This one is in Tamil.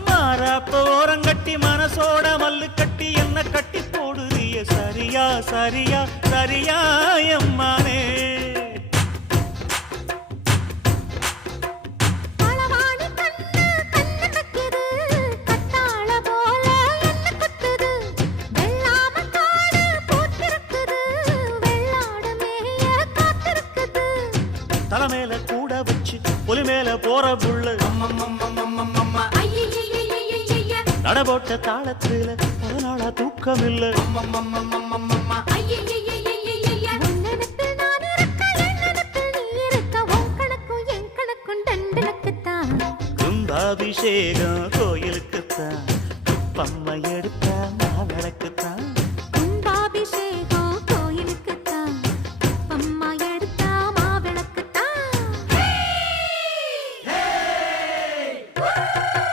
மாறாப்ப ஓரங்கட்டி மனசோட மல்லு கட்டி என்ன கட்டி போடுறிய சரியா சரியா சரியா எம்மானே தலைமையில கூட வச்சு புலி மேல போற புள்ள நடபோட்ட தாளத்துல பல நாளா தூக்கம் இல்ல கும்பாபிஷேகம் கோயிலுக்குத்தான் பம்மை எடுத்த மகளுக்குத்தான்